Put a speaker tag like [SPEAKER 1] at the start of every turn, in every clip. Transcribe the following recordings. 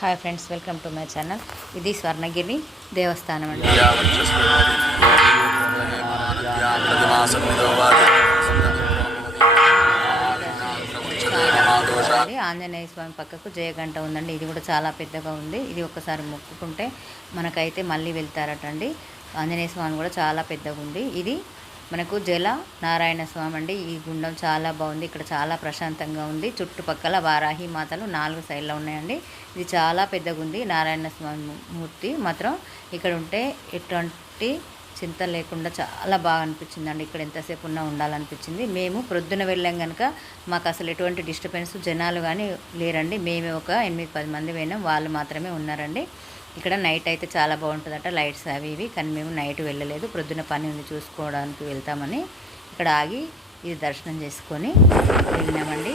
[SPEAKER 1] Hi friends welcome to my channel. ఇది స్వర్ణగిరి దేవస్థానం అండి. ఆంజనేయ స్వామి పక్కకు జయగంట ఉందండి. ఇది కూడా చాలా పెద్దగా ఉంది. ఇది ఒకసారి మొక్కుకుంటే మనకైతే మళ్ళీ వెళ్తారటండి. ఆంజనేయ స్వామి కూడా చాలా పెద్దగా ఉంది. ఇది మనకు జల నారాయణ స్వామి అండి. ఈ గుండం చాలా బాగుంది. ఇక్కడ చాలా ప్రశాంతంగా ఉంది. చుట్టుపక్కల వారాహి మాతలు నాలుగు సైడ్లో ఉన్నాయండి. ఇది చాలా పెద్దగా ఉంది. నారాయణ స్వామి మూర్తి మాత్రం ఇక్కడ ఉంటే ఎటువంటి చింత లేకుండా చాలా బాగా అనిపించింది అండి ఇక్కడ ఎంతసేపు ఉన్నా ఉండాలనిపించింది. మేము ప్రొద్దున వెళ్ళాం కనుక మాకు అసలు ఎటువంటి డిస్టర్బెన్స్ జనాలు కానీ లేరండి. మేమే ఒక ఎనిమిది పది మంది పోయినాం. వాళ్ళు మాత్రమే ఉన్నారండి. ఇక్కడ నైట్ అయితే చాలా బాగుంటుందట. లైట్స్ అవి ఇవి. కానీ మేము నైట్ వెళ్ళలేదు. ప్రొద్దున పని ఉంది చూసుకోవడానికి వెళ్తామని. ఇక్కడ ఆగి ఇది దర్శనం చేసుకొని వెళ్ళినామండి.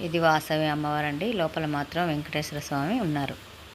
[SPEAKER 1] ఇది వాసవి అమ్మవారండి. లోపల మాత్రం వెంకటేశ్వర స్వామి ఉన్నారు.